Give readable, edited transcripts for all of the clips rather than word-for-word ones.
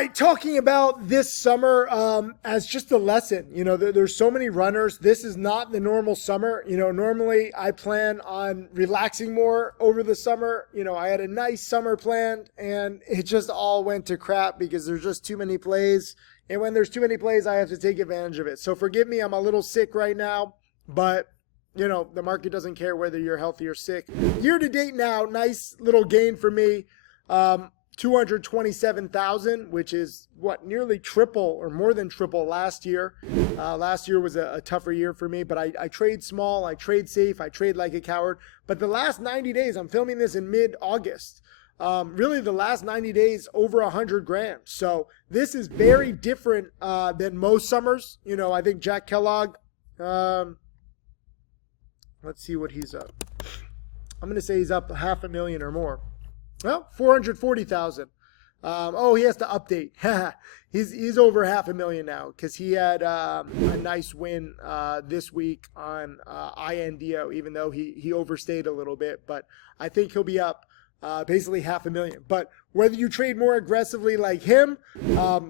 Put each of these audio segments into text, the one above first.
right, talking about this summer as just a lesson. There's so many runners. This is not the normal summer. Normally I plan on relaxing more over the summer. I had a nice summer planned and it just all went to crap because there's just too many plays. And when there's too many plays, I have to take advantage of it. So forgive me, I'm a little sick right now, but the market doesn't care whether you're healthy or sick. Year to date now, nice little gain for me. 227,000, which is nearly triple or more than triple last year. Last year was a tougher year for me, but I trade small, I trade safe, I trade like a coward. But the last 90 days, I'm filming this in mid-August. Really the last 90 days, over 100 grand. So this is very different than most summers. I think Jack Kellogg, let's see what he's up. I'm going to say he's up $500,000 or more. Well, 440,000. He has to update. he's over $500,000 now because he had a nice win this week on INDO, even though he overstayed a little bit. But I think he'll be up basically $500,000. But whether you trade more aggressively like him,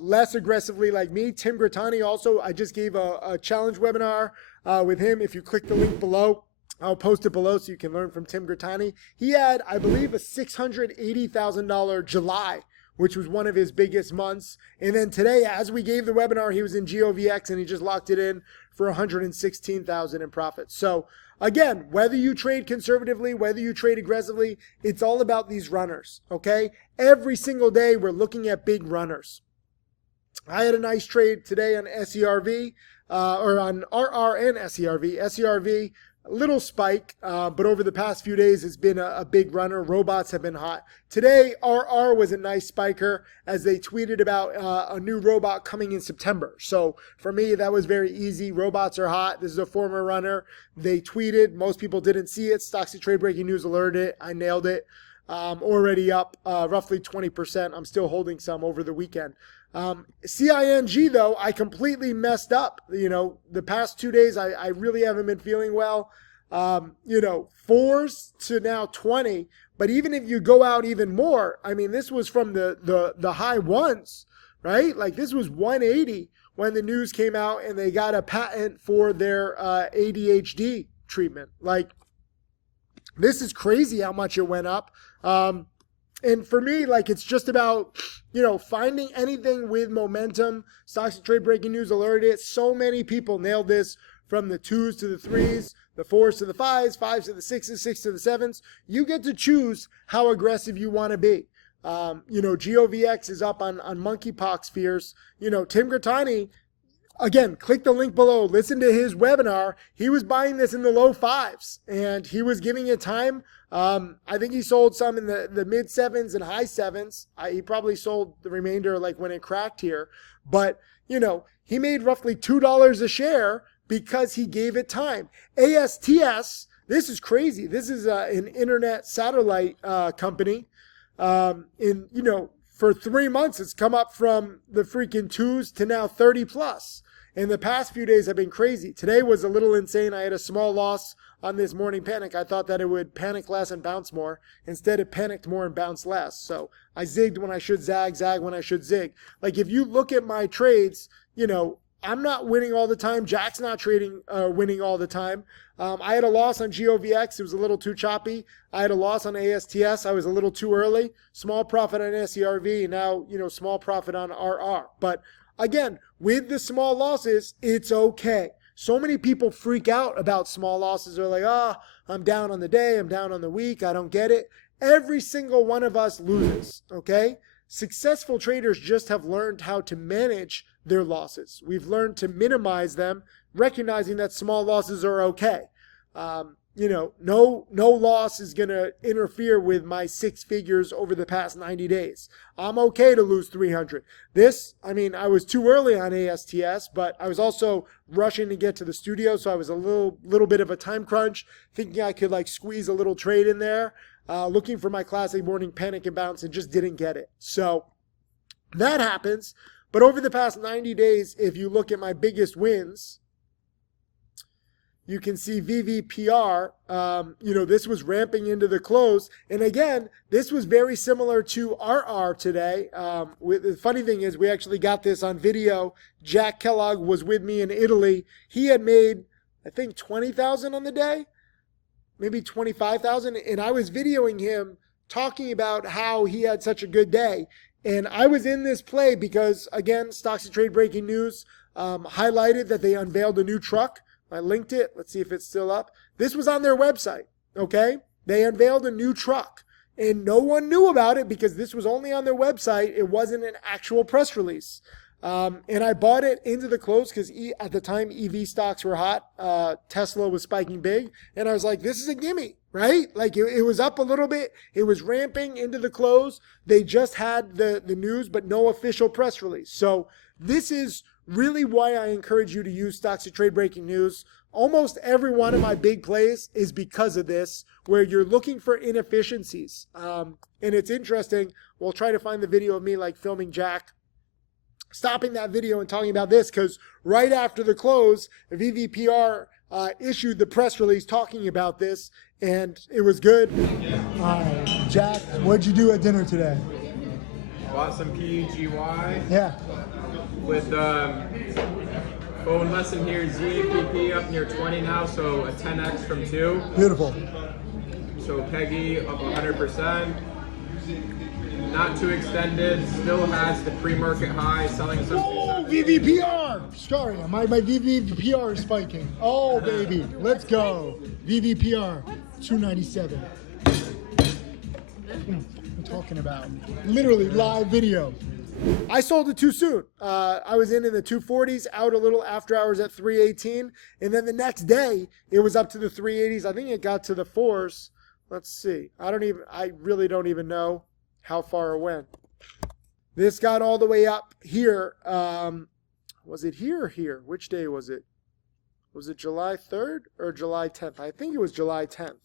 less aggressively like me, Tim Grittani also, I just gave a challenge webinar with him. If you click the link below, I'll post it below so you can learn from Tim Grittani. He had, I believe, a $680,000 July, which was one of his biggest months. And then today, as we gave the webinar, he was in GOVX and he just locked it in for $116,000 in profit. So again, whether you trade conservatively, whether you trade aggressively, it's all about these runners, okay? Every single day, we're looking at big runners. I had a nice trade today on SERV, or on RR and SERV. SERV, little spike, but over the past few days, it's been a big runner. Robots have been hot. Today, RR was a nice spiker as they tweeted about a new robot coming in September. So for me, that was very easy. Robots are hot. This is a former runner. They tweeted. Most people didn't see it. Stocks to Trade Breaking News alerted it. I nailed it. Already up roughly 20%. I'm still holding some over the weekend. CING, though, I completely messed up. The past 2 days, I really haven't been feeling well. 4s to now 20. But even if you go out even more, I mean, this was from the high ones, right? Like this was 180 when the news came out and they got a patent for their ADHD treatment. Like, this is crazy how much it went up. And for me, like, it's just about, finding anything with momentum. Stocks to Trade Breaking News alerted it. So many people nailed this, from the 2s to the 3s, the 4s to the 5s, 5s to the 6s, 6s to the 7s. You get to choose how aggressive you want to be. GOVX is up on monkeypox fears. Tim Grittani, again, click the link below. Listen to his webinar. He was buying this in the low 5s, and he was giving it time. I think he sold some in the mid 7s and high 7s. He probably sold the remainder like when it cracked here. But, he made roughly $2 a share because he gave it time. ASTS, this is crazy. This is an internet satellite company. For 3 months, it's come up from the freaking 2s to now 30 plus. And the past few days have been crazy. Today was a little insane. I had a small loss on this morning panic. I thought that it would panic less and bounce more. Instead, it panicked more and bounced less. So I zigged when I should zag, zag when I should zig. Like, if you look at my trades, I'm not winning all the time. Jack's not winning all the time. I had a loss on GOVX. It was a little too choppy. I had a loss on ASTS. I was a little too early. Small profit on SERV. And now, small profit on RR. But again, with the small losses, it's okay. So many people freak out about small losses. They're like, I'm down on the day. I'm down on the week. I don't get it. Every single one of us loses, okay? Successful traders just have learned how to manage their losses. We've learned to minimize them, recognizing that small losses are okay. No loss is going to interfere with my 6 figures over the past 90 days. I'm okay to lose 300. I was too early on ASTS, but I was also rushing to get to the studio, so I was a little bit of a time crunch, thinking I could squeeze a little trade in there, looking for my classic morning panic and bounce, and just didn't get it. So that happens. But over the past 90 days, if you look at my biggest wins, you can see VVPR, this was ramping into the close. And again, this was very similar to RR today. The funny thing is we actually got this on video. Jack Kellogg was with me in Italy. He had made, I think, 20,000 on the day, maybe 25,000. And I was videoing him talking about how he had such a good day. And I was in this play because, again, Stocks and Trade breaking news highlighted that they unveiled a new truck. I linked it. Let's see if it's still up. This was on their website, okay? They unveiled a new truck, and no one knew about it because this was only on their website. It wasn't an actual press release. And I bought it into the close because at the time EV stocks were hot. Tesla was spiking big. And I was like, this is a gimme, right? Like it was up a little bit. It was ramping into the close. They just had the news, but no official press release. So this is really why I encourage you to use Stocks to Trade breaking news. Almost every one of my big plays is because of this, where you're looking for inefficiencies. And it's interesting. We'll try to find the video of me like filming Jack, stopping that video and talking about this, because right after the close, VVPR issued the press release talking about this, and it was good. All right, Jack, what'd you do at dinner today? Bought some PGY. Yeah. With phone lesson here, ZAPP up near 20 now, so a 10x from 2. Beautiful. So Peggy up 100%. Not too extended, still has the pre-market high, selling some. Oh, VVPR! Sorry, my VVPR is spiking. Oh, baby, let's go. VVPR, 297. I'm talking about literally live video. I sold it too soon. I was in the 240s, out a little after hours at 318, and then the next day it was up to the 380s. I think it got to the 4s. Let's see. I really don't even know how far it went. This got all the way up here. Was it here or here? Which day was it? Was it July 3rd or July 10th? I think it was July 10th.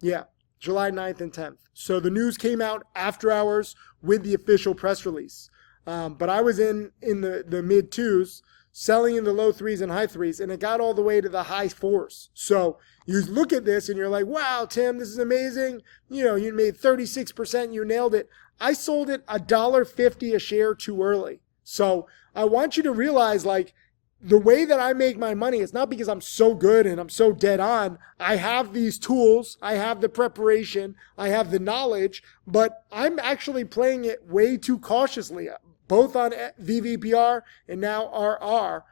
Yeah, July 9th and 10th. So the news came out after hours with the official press release. But I was in the mid 2s, selling in the low 3s and high 3s, and it got all the way to the high 4s. So you look at this and you're like, wow, Tim, this is amazing. You made 36%, you nailed it. I sold it $1.50 a share too early. So I want you to realize, like, the way that I make my money, it's not because I'm so good and I'm so dead on. I have these tools, I have the preparation, I have the knowledge, but I'm actually playing it way too cautiously, both on VVPR and now RR.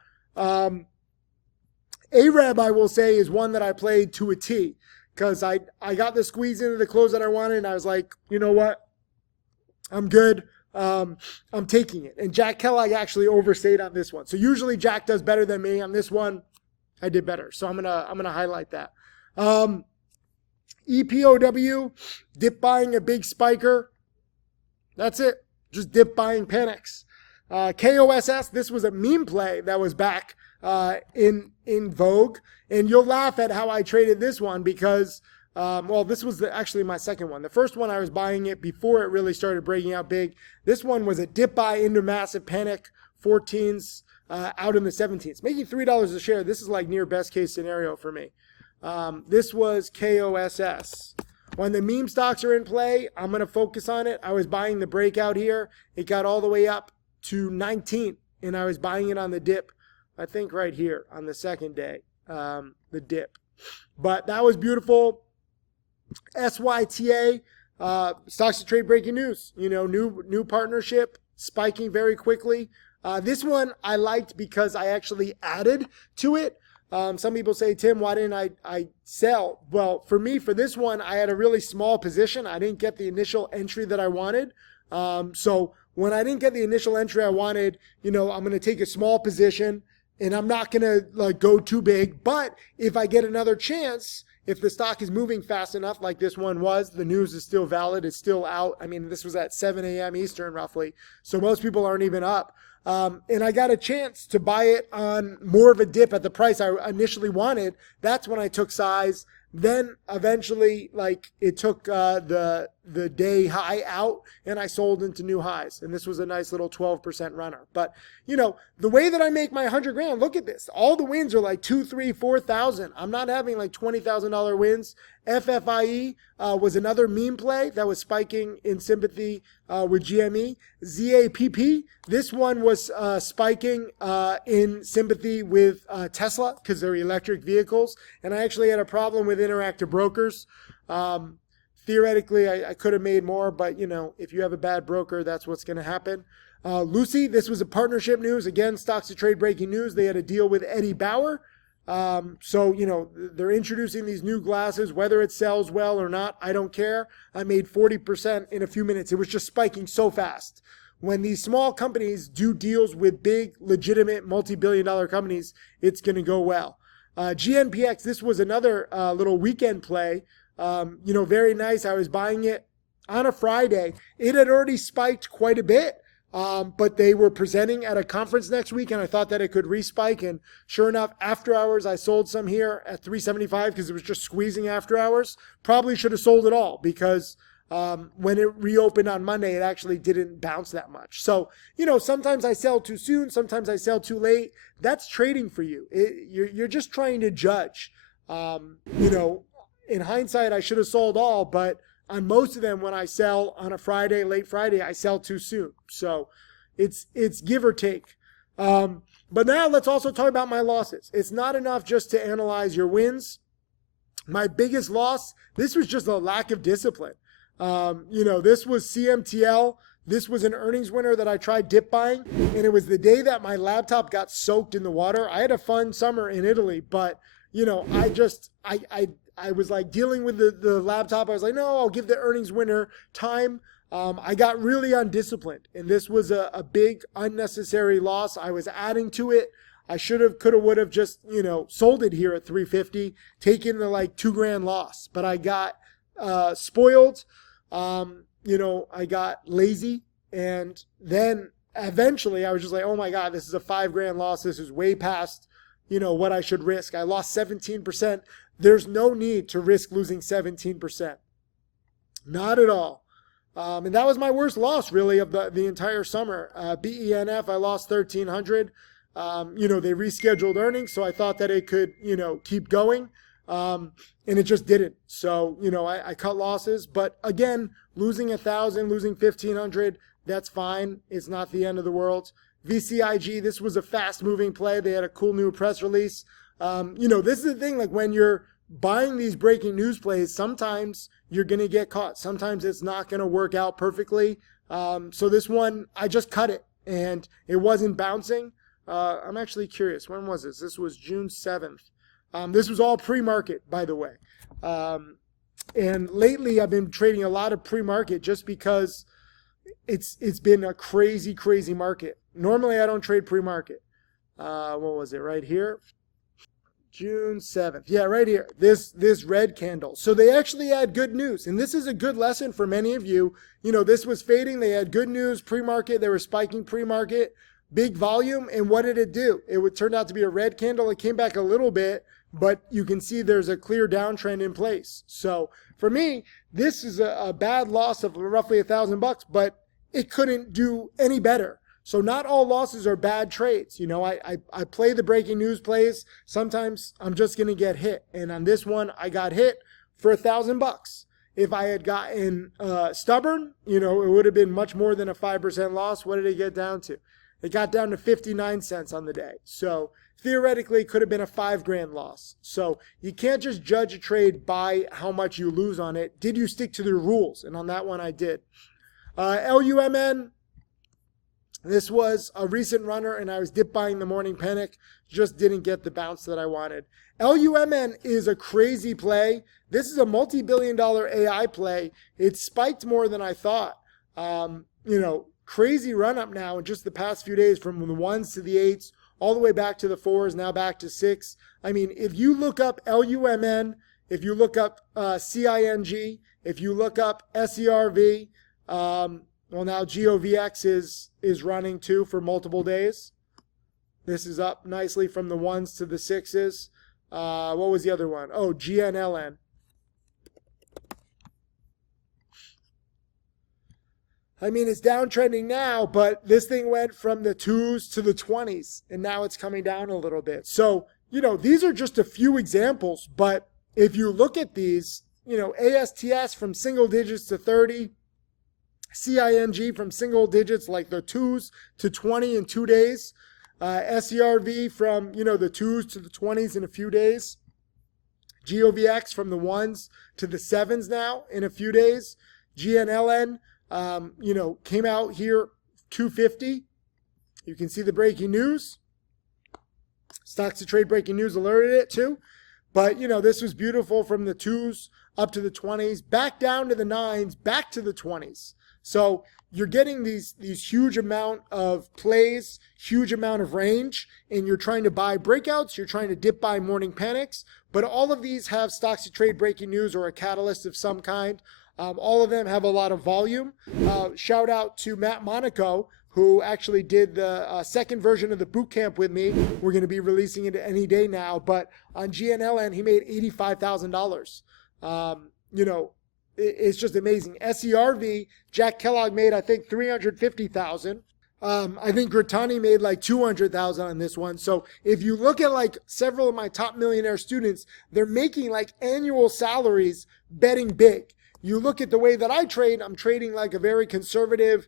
ARAB, I will say, is one that I played to a T, because I got the squeeze into the close that I wanted, and I was like, you know what? I'm good. I'm taking it. And Jack Kellogg actually overstayed on this one. So usually Jack does better than me. On this one, I did better. So I'm gonna highlight that. EPOW, dip buying a big spiker. That's it. Just dip buying panics. KOSS, this was a meme play that was back in vogue. And you'll laugh at how I traded this one because this was actually my second one. The first one, I was buying it before it really started breaking out big. This one was a dip buy into massive panic, 14s out in the 17s, making $3 a share. This is like near best case scenario for me. This was KOSS. When the meme stocks are in play, I'm going to focus on it. I was buying the breakout here. It got all the way up to 19, and I was buying it on the dip, I think right here on the second day, the dip. But that was beautiful. SYTA, Stocks to Trade breaking news. New partnership, spiking very quickly. This one I liked because I actually added to it. Some people say, Tim, why didn't I sell? Well, for me, for this one, I had a really small position. I didn't get the initial entry that I wanted. So when I didn't get the initial entry I wanted, I'm going to take a small position and I'm not going to go too big. But if I get another chance, if the stock is moving fast enough like this one was, the news is still valid. It's still out. I mean, this was at 7 a.m. Eastern roughly. So most people aren't even up. And I got a chance to buy it on more of a dip at the price I initially wanted. That's when I took size. Then eventually, like, it took the day high out, and I sold into new highs. And this was a nice little 12% runner. But, the way that I make my 100 grand, look at this. All the wins are like 2, 3, 4,000. I'm not having like $20,000 wins. FFIE was another meme play that was spiking in sympathy with GME. ZAPP, this one was spiking in sympathy with Tesla because they're electric vehicles. And I actually had a problem with Interactive Brokers. Theoretically, I could have made more, but if you have a bad broker, that's what's going to happen. Lucy, this was a partnership news. Again, stocks to trade breaking news. They had a deal with Eddie Bauer. So, they're introducing these new glasses, whether it sells well or not, I don't care. I made 40% in a few minutes. It was just spiking so fast. When these small companies do deals with big, legitimate, multi-billion-dollar companies, it's going to go well. GNPX, this was another little weekend play. Very nice. I was buying it on a Friday. It had already spiked quite a bit. But they were presenting at a conference next week, and I thought that it could respike. And sure enough, after hours, I sold some here at 375 because it was just squeezing after hours. Probably should have sold it all because when it reopened on Monday, it actually didn't bounce that much. So, sometimes I sell too soon, sometimes I sell too late. That's trading for you. You're just trying to judge. In hindsight, I should have sold all, but on most of them, when I sell on a Friday, late Friday, I sell too soon. So it's give or take. But now let's also talk about my losses. It's not enough just to analyze your wins. My biggest loss, this was just a lack of discipline. This was CMTL. This was an earnings winner that I tried dip buying, and it was the day that my laptop got soaked in the water. I had a fun summer in Italy, but I was like dealing with the laptop. I was like, no, I'll give the earnings winner time. I got really undisciplined, and this was a big unnecessary loss. I was adding to it. I should have, could have, would have just, sold it here at 350, taken the like $2,000 loss. But I got spoiled. I got lazy, and then eventually I was just like, oh my God, this is a $5,000 loss. This is way past, what I should risk. I lost 17%. There's no need to risk losing 17%. Not at all. And that was my worst loss, really, of the entire summer. BENF, I lost 1,300. They rescheduled earnings, so I thought that it could, keep going. And it just didn't. So, I cut losses. But again, losing 1,000, losing 1,500, that's fine. It's not the end of the world. VCIG, this was a fast-moving play. They had a cool new press release. This is the thing, like when you're buying these breaking news plays, sometimes you're going to get caught. Sometimes it's not going to work out perfectly. So this one, I just cut it and it wasn't bouncing. I'm actually curious. When was this? This was June 7th. This was all pre-market, by the way. And lately I've been trading a lot of pre-market just because it's been a crazy, crazy market. Normally I don't trade pre-market. What was it? Right here. June 7th. Yeah, right here. This red candle. So they actually had good news. And this is a good lesson for many of you. This was fading. They had good news pre-market. They were spiking pre-market, big volume. And what did it do? It would turn out to be a red candle. It came back a little bit, but you can see there's a clear downtrend in place. So for me, this is a bad loss of roughly $1,000, but it couldn't do any better. So not all losses are bad trades. I play the breaking news plays. Sometimes I'm just going to get hit. And on this one, I got hit for $1,000. If I had gotten stubborn, it would have been much more than a 5% loss. What did it get down to? It got down to 59 cents on the day. So theoretically, it could have been a $5,000 loss. So you can't just judge a trade by how much you lose on it. Did you stick to the rules? And on that one, I did. LUMN. This was a recent runner, and I was dip buying the morning panic. Just didn't get the bounce that I wanted. LUMN is a crazy play. This is a multi-billion-dollar AI play. It spiked more than I thought. Crazy run-up now in just the past few days from the 1s to the 8s, all the way back to the 4s, now back to 6. I mean, if you look up LUMN, if you look up CING, if you look up SERV, well, now GOVX is running too for multiple days. This is up nicely from the 1s to the 6s. What was the other one? Oh, GNLN. I mean, it's downtrending now, but this thing went from the 2s to the 20s, and now it's coming down a little bit. So, these are just a few examples, but if you look at these, ASTS from single digits to 30, CING from single digits, like the 2s to 20 in 2 days, SERV from, the 2s to the 20s in a few days, GOVX from the 1s to the 7s now in a few days, GNLN, came out here 250. You can see the breaking news. Stocks to trade breaking news alerted it too. But, this was beautiful from the 2s up to the 20s, back down to the 9s, back to the 20s. So you're getting these huge amount of plays, huge amount of range, and you're trying to buy breakouts, you're trying to dip buy morning panics, but all of these have stocks to trade breaking news or a catalyst of some kind. All of them have a lot of volume. Shout out to Matt Monaco, who actually did the second version of the boot camp with me. We're going to be releasing it any day now, but on GNLN, he made $85,000. It's just amazing. SERV, Jack Kellogg made, I think, $350,000. I think Gritani made like $200,000 on this one. So if you look at like several of my top millionaire students, they're making like annual salaries betting big. You look at the way that I trade, I'm trading like a very conservative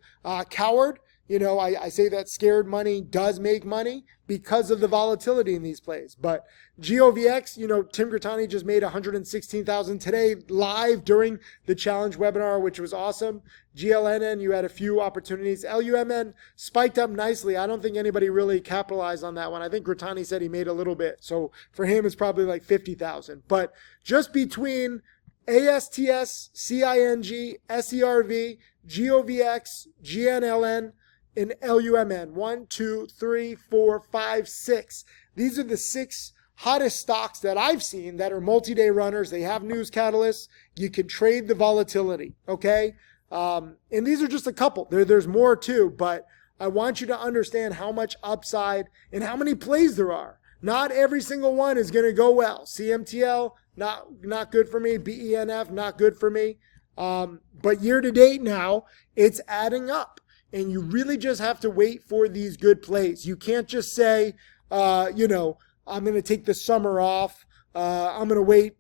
coward. I say that scared money does make money because of the volatility in these plays. But GOVX, Tim Gritani just made $116,000 today live during the challenge webinar, which was awesome. GLNN, you had a few opportunities. LUMN spiked up nicely. I don't think anybody really capitalized on that one. I think Gritani said he made a little bit. So for him, it's probably like 50,000. But just between ASTS, CING, SERV, GOVX, GNLN, and LUMN. 1, 2, 3, 4, 5, 6. These are the 6 hottest stocks that I've seen that are multi-day runners. They have news catalysts. You can trade the volatility, okay? And these are just a couple. There's more too, but I want you to understand how much upside and how many plays there are. Not every single one is going to go well. CMTL, not good for me. BENF, not good for me. But year to date now, it's adding up. And you really just have to wait for these good plays. You can't just say, I'm going to take the summer off. I'm going to wait,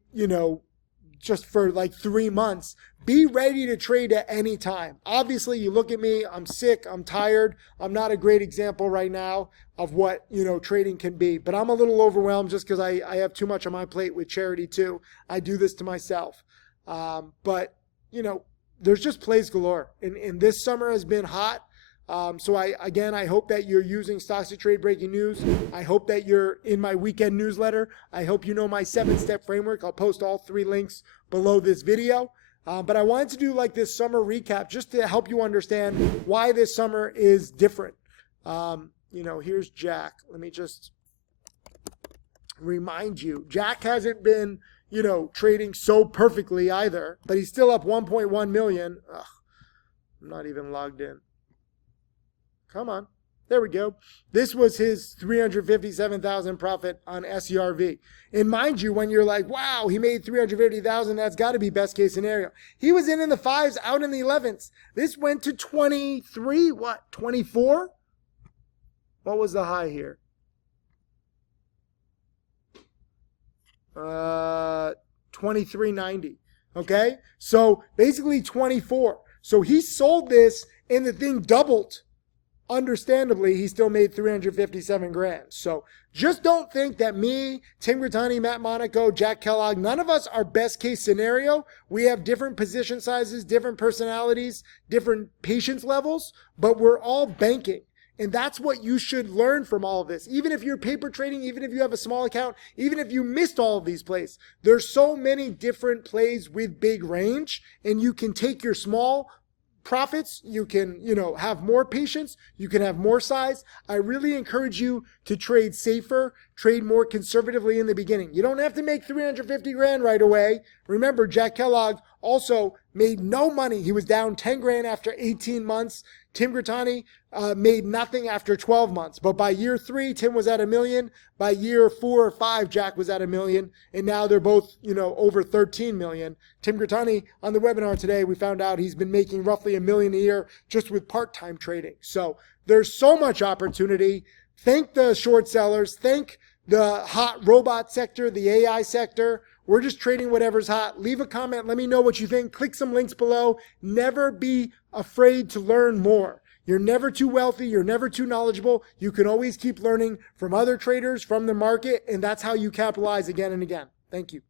just for like 3 months. Be ready to trade at any time. Obviously, you look at me, I'm sick, I'm tired. I'm not a great example right now of what, trading can be. But I'm a little overwhelmed just because I have too much on my plate with charity too. I do this to myself. But there's just plays galore. And this summer has been hot. So I hope that you're using Stocks to Trade Breaking News. I hope that you're in my weekend newsletter. I hope you know my 7-step framework. I'll post all 3 links below this video. But I wanted to do like this summer recap just to help you understand why this summer is different. Here's Jack. Let me just remind you. Jack hasn't been, trading so perfectly either, but he's still up 1.1 million. Ugh, I'm not even logged in. Come on. There we go. This was his 357,000 profit on SERV. And mind you, when you're like, wow, he made 350,000, that's got to be best case scenario. He was in the 5s, out in the 11s. This went to 23, 24? What was the high here? 23.90. Okay? So basically 24. So he sold this and the thing doubled. Understandably, he still made 357 grand. So just don't think that me, Tim Gritani, Matt Monaco, Jack Kellogg, none of us are best case scenario. We have different position sizes, different personalities, different patience levels, but we're all banking. And that's what you should learn from all of this. Even if you're paper trading, even if you have a small account, even if you missed all of these plays, there's so many different plays with big range, and you can take your small profits, you can, have more patience, you can have more size. I really encourage you to trade safer, trade more conservatively in the beginning. You don't have to make 350 grand right away. Remember, Jack Kellogg also made no money. He was down 10 grand after 18 months. Tim Grittani made nothing after 12 months. But by year 3, Tim was at $1 million. By year 4 or 5, Jack was at $1 million. And now they're both, over 13 million. Tim Grittani, on the webinar today, we found out he's been making roughly $1 million a year just with part-time trading. So there's so much opportunity. Thank the short sellers. Thank the hot robot sector, the AI sector. We're just trading whatever's hot. Leave a comment. Let me know what you think. Click some links below. Never be afraid to learn more. You're never too wealthy. You're never too knowledgeable. You can always keep learning from other traders, from the market, and that's how you capitalize again and again. Thank you.